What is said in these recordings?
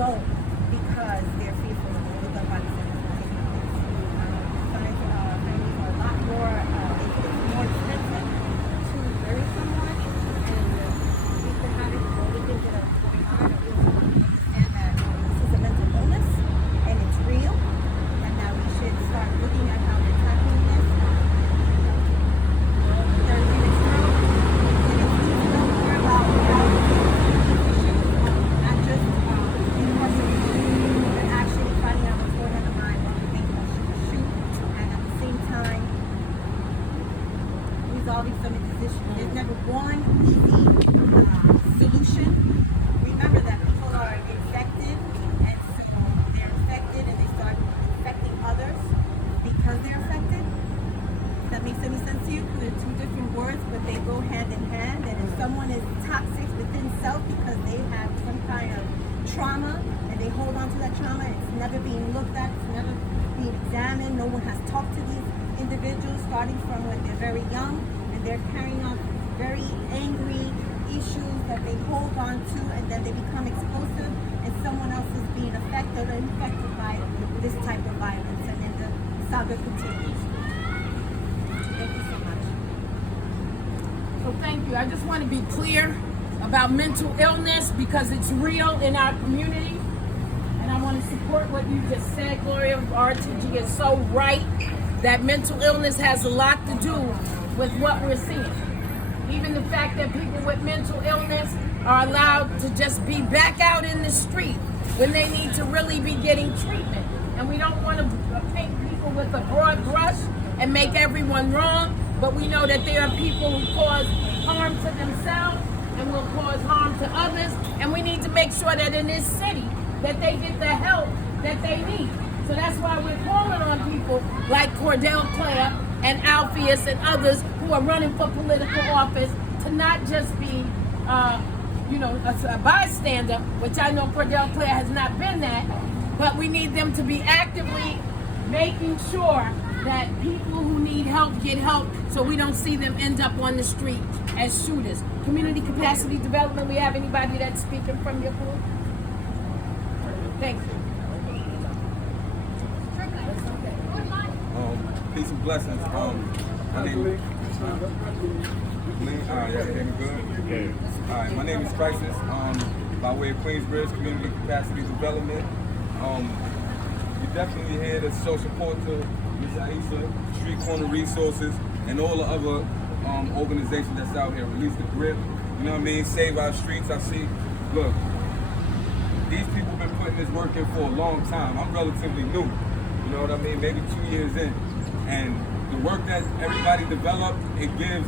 don't because they're fearful of all the gun violence that is taking place. Families are a lot more, it's more expensive to bury someone, and we've been having all the things that are going on. We also understand that this is a mental illness and it's real, and that we should start looking at how we're tackling this. Resolving some of these issues. There's never one easy solution. Remember that people are infected, and so they're infected and they start infecting others because they're affected. Does that make any sense to you? They're two different words, but they go hand in hand. And if someone is toxic within self because they have some kind of trauma and they hold on to that trauma, it's never being looked at, it's never being examined, no one has talked to these individuals starting from when they're very young, and they're carrying on very angry issues that they hold on to, and then they become explosive, and someone else is being affected or infected by this type of violence, and then the saga continues. Thank you so much. So thank you. I just want to be clear about mental illness because it's real in our community, and I want to support what you just said, Gloria. RTG is so right. That mental illness has a lot to do with what we're seeing. Even the fact that people with mental illness are allowed to just be back out in the street when they need to really be getting treatment. And we don't want to paint people with a broad brush and make everyone wrong, but we know that there are people who cause harm to themselves and will cause harm to others, and we need to make sure that in this city that they get the help that they need. So that's why we're calling on people like Cordell Clare and Alpheus and others who are running for political office to not just be, a bystander, which I know Cordell Clare has not been that, but we need them to be actively making sure that people who need help get help so we don't see them end up on the street as shooters. Community capacity development, we have anybody that's speaking from your group? Thank you. Peace and blessings. My name is Crisis. By way of Queensbridge Community Capacity Development. We're definitely here to show support to Ms. Aisha, Street Corner Resources, and all the other organizations that's out here. Release the Grip, you know what I mean? Save our streets. I see, look, these people have been putting this work in for a long time. I'm relatively new, you know what I mean? Maybe 2 years in. And the work that everybody developed, it gives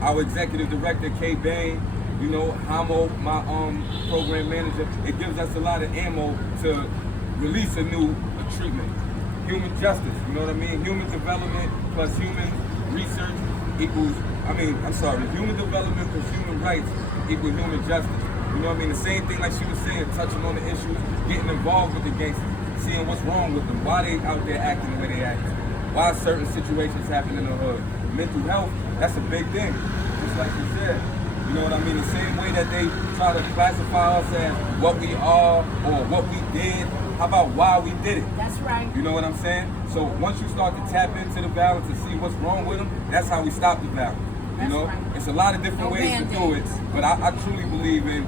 our executive director, Kay Bain, you know, Hamo, my program manager, it gives us a lot of ammo to release a new treatment. Human justice, you know what I mean? Human development plus human research equals, human development plus human rights equals human justice. You know what I mean? The same thing like she was saying, touching on the issues, getting involved with the gangsters, seeing what's wrong with them, why they out there acting the way they act. Why certain situations happen in the hood. Mental health, that's a big thing. Just like you said. You know what I mean? The same way that they try to classify us as what we are or what we did, how about why we did it? That's right. You know what I'm saying? So once you start to tap into the violence and see what's wrong with them, that's how we stop the violence. You know? Right. It's a lot of different ways to do it, but I truly believe in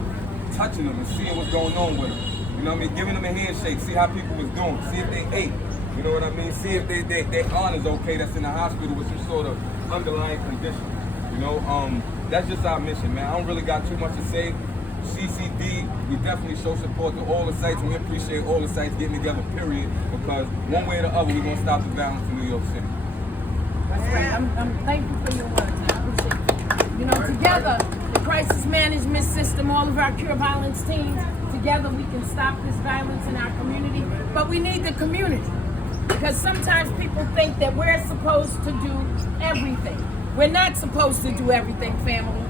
touching them and seeing what's going on with them. You know what I mean? Giving them a handshake, see how people was doing, see if they ate. You know what I mean? See if their aunt is okay that's in the hospital with some sort of underlying condition. You know, that's just our mission, man. I don't really got too much to say. CCD, we definitely show support to all the sites. We appreciate all the sites getting together, period, because one way or the other, we're going to stop the violence in New York City. That's right. I'm thankful for your words. I appreciate it. You know, together, the crisis management system, all of our cure violence teams, together we can stop this violence in our community. But we need the community. Because sometimes people think that we're supposed to do everything. We're not supposed to do everything, family.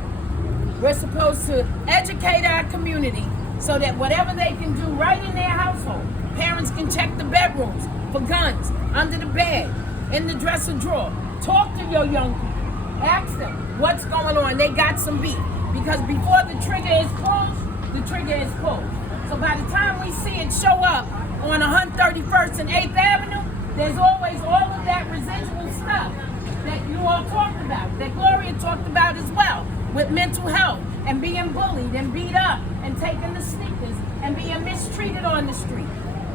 We're supposed to educate our community so that whatever they can do right in their household, parents can check the bedrooms for guns, under the bed, in the dresser drawer. Talk to your young people. Ask them what's going on. They got some beef. Because before the trigger is closed, the trigger is pulled. So by the time we see it kids show up on 131st and 8th Avenue, there's always all of that residual stuff that you all talked about, that Gloria talked about as well, with mental health and being bullied and beat up and taking the sneakers and being mistreated on the street.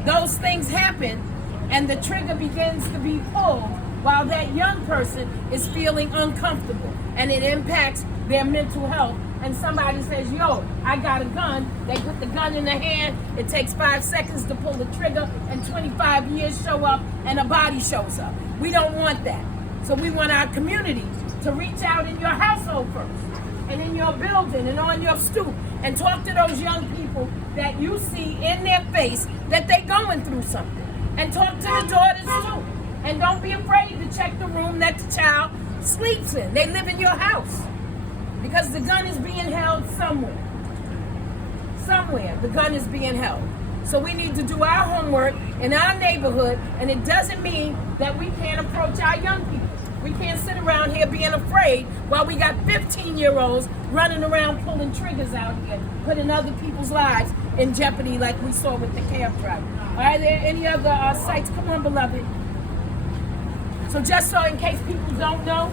Those things happen and the trigger begins to be pulled while that young person is feeling uncomfortable, and it impacts their mental health. And somebody says, yo, I got a gun. They put the gun in the hand. It takes 5 seconds to pull the trigger, and 25 years show up and a body shows up. We don't want that. So we want our community to reach out in your household first, and in your building and on your stoop, and talk to those young people that you see in their face that they going through something. And talk to the daughters too. And don't be afraid to check the room that the child sleeps in. They live in your house. Because the gun is being held somewhere. Somewhere the gun is being held. So we need to do our homework in our neighborhood, and it doesn't mean that we can't approach our young people. We can't sit around here being afraid while we got 15-year-olds running around pulling triggers out here, putting other people's lives in jeopardy like we saw with the cab driver. Are there any other sites? Come on, beloved. So just so in case people don't know,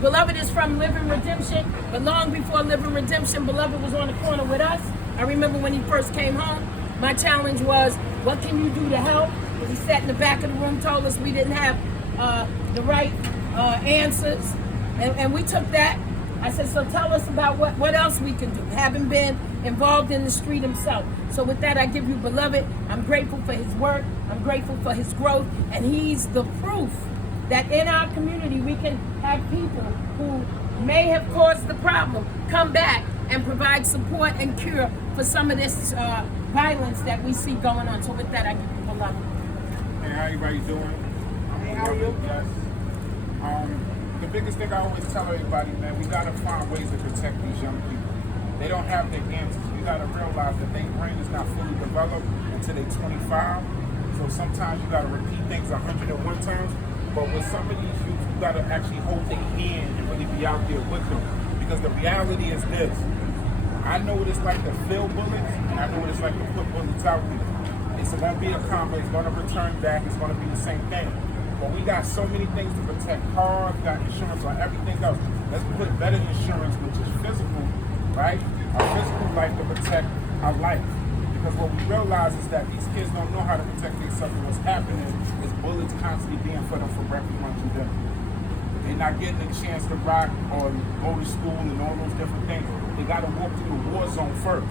Beloved is from Living Redemption, but long before Living Redemption, Beloved was on the corner with us. I remember when he first came home, my challenge was, what can you do to help? Because he sat in the back of the room, told us we didn't have the right answers, and we took that. I said, so tell us about what else we can do, having been involved in the street himself. So with that, I give you Beloved. I'm grateful for his work. I'm grateful for his growth, and he's the proof that in our community we can have people who may have caused the problem come back and provide support and cure for some of this violence that we see going on. So with that, I give you Beloved. Hey, how everybody doing? Hey, how are you? Yes. The biggest thing I always tell everybody, man, we gotta find ways to protect these young people. They don't have the answers. We gotta realize that their brain is not fully developed until they're 25. So sometimes you gotta repeat things 101 times. But with some of these youth, you gotta actually hold their hand and really be out there with them. Because the reality is this. I know what it's like to feel bullets, and I know what it's like to put bullets out there. It's gonna be a combo, it's gonna return back, it's gonna be the same thing. But we got so many things to protect cars, we got insurance on everything else. Let's put better insurance, which is physical, right? Our physical life to protect our life. Because what we realize is that these kids don't know how to protect themselves, and what's happening is bullets constantly being put up for breakfast, lunch, and dinner. They're not getting a chance to rock or go to school and all those different things. They got to walk through the war zone first.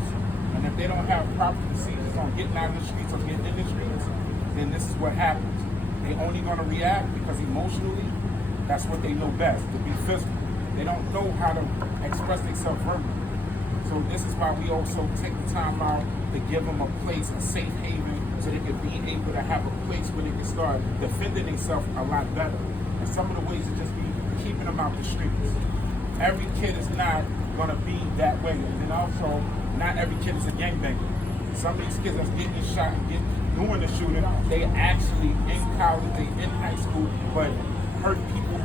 And if they don't have proper procedures on getting out of the streets or getting in the streets, then this is what happens. They're only going to react because emotionally, that's what they know best, to be physical. They don't know how to express themselves verbally. So this is why we also take the time out to give them a place, a safe haven, so they can be able to have a place where they can start defending themselves a lot better. And some of the ways is just be keeping them out the streets. Every kid is not going to be that way. And then also, not every kid is a gangbanger. Some of these kids that's getting shot and doing the shooting, they actually in college, they in high school, but hurt people.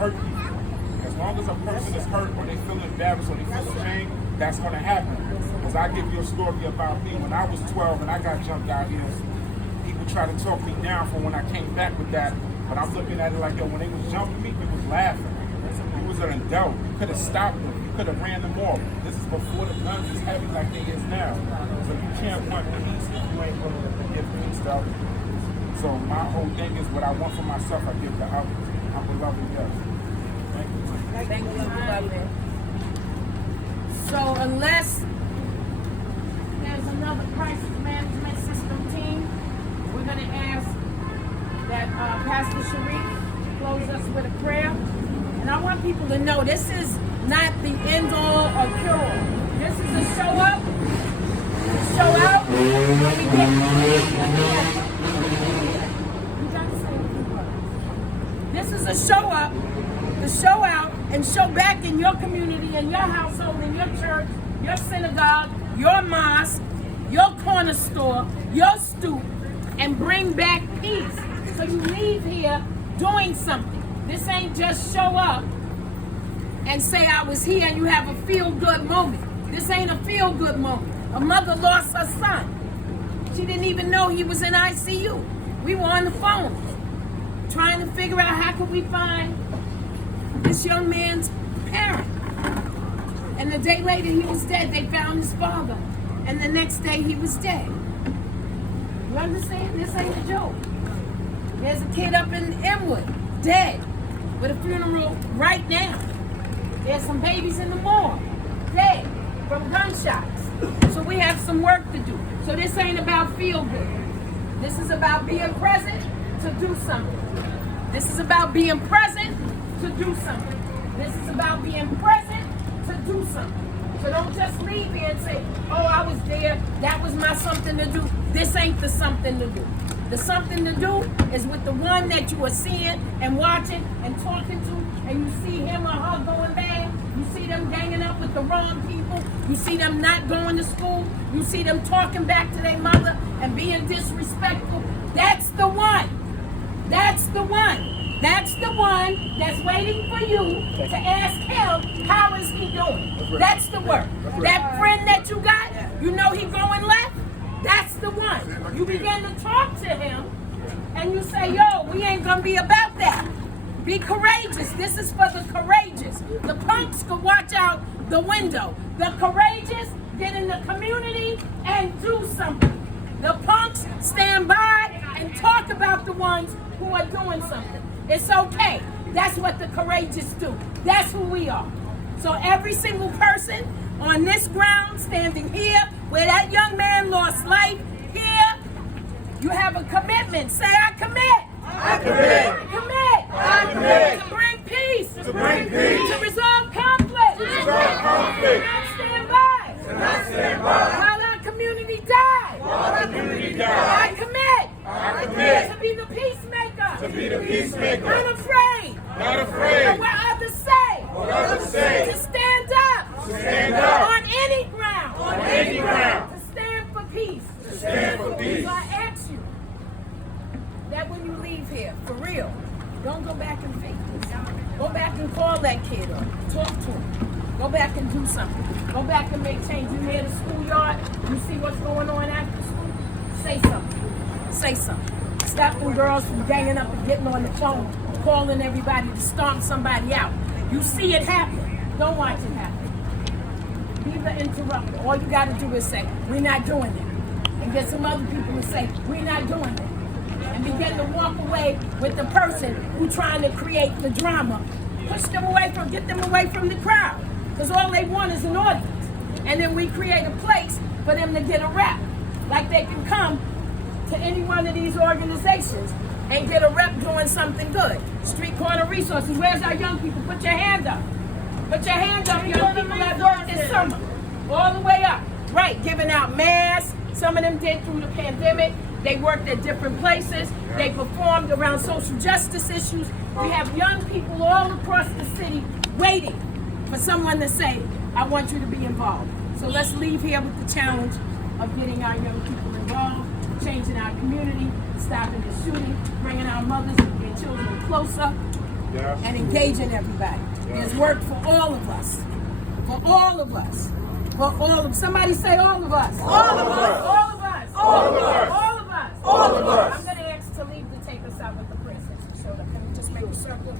As long as a person is hurt or they feel embarrassed or they feel ashamed, that's going to happen. Because I give you a story about me. When I was 12 and I got jumped out here, people try to talk me down for when I came back with that. But I'm looking at it like, yo, when they was jumping me, people was laughing. You was an adult. You could have stopped them. You could have ran them off. This is before the guns is heavy like they is now. So you can't want peace if you ain't willing to give peace to others. So my whole thing is what I want for myself, I give to others. I'm Beloved, yes. Thank you. Thank you, Beloved. So unless there's another crisis management system team, we're going to ask that Pastor Sharif close us with a prayer. And I want people to know this is not the end all or cure all. This is a show up, show out, and we get you gotta say a few words. This is a show up, the show out, and show back in your community, in your household, in your church, your synagogue, your mosque, your corner store, your stoop, and bring back peace. So you leave here doing something. This ain't just show up and say I was here and you have a feel-good moment. This ain't a feel-good moment. A mother lost her son. She didn't even know he was in ICU. We were on the phone trying to figure out how could we find this young man's parent. And the day later he was dead. They found his father. And the next day he was dead. You understand? This ain't a joke. There's a kid up in Inwood, dead, with a funeral right now. There's some babies in the morgue, dead from gunshots. So we have some work to do. So this ain't about feel good. This is about being present to do something. This is about being present to do something. This is about being present to do something. So don't just leave here and say, oh, I was there, that was my something to do. This ain't the something to do. The something to do is with the one that you are seeing and watching and talking to, and you see him or her going bad. You see them ganging up with the wrong people. You see them not going to school. You see them talking back to their mother and being disrespectful. That's the one. That's the one. That's the one that's waiting for you to ask him, how is he doing? That's the work. That friend that you got, you know he going left? That's the one. You begin to talk to him and you say, yo, we ain't gonna be about that. Be courageous. This is for the courageous. The punks could watch out the window. The courageous get in the community and do something. The punks stand by and talk about the ones who are doing something. It's okay. That's what the courageous do. That's who we are. So every single person on this ground, standing here, where that young man lost life, here, you have a commitment. Say, I commit. I commit. I commit. I commit. To bring peace. To bring peace. To resolve conflict. To resolve conflict. To not stand by. To not stand by. While our community dies. While our community dies. I commit. I commit. To be the peacemaker. To be the peacemaker. Not afraid. Not afraid. Of what others say. What others say. To stand up. To stand up. On any ground. On any ground. To stand for peace. To stand for peace. So I ask you that when you leave here, for real, don't go back and fake this. Go back and call that kid up. Talk to him. Go back and do something. Go back and make change. You near the schoolyard, you see what's going on after school, say something. Say something. Stop them girls from ganging up and getting on the phone, calling everybody to stomp somebody out. You see it happen. Don't watch it happen. Be the interrupter. All you got to do is say, we're not doing it. And get some other people to say, we're not doing it. And begin to walk away with the person who trying to create the drama. Push them away from, get them away from the crowd. Because all they want is an audience. And then we create a place for them to get a rep. Like they can come to any one of these organizations and get a rep doing something good. Street Corner Resources, where's our young people? Put your hand up. Put your hand up, young people that worked this summer. All the way up. Right, giving out masks. Some of them did through the pandemic. They worked at different places. They performed around social justice issues. We have young people all across the city waiting for someone to say, I want you to be involved. So let's leave here with the challenge of getting our young people involved, changing our community, stopping the shooting, bringing our mothers and their children closer, and engaging everybody. There's work for all of us. For all of us. For all of somebody say all of us. All of us. All of us. All of us. All of us. All of us. I'm going to ask Talib to take us out with the prayer session. So can we just make a circle?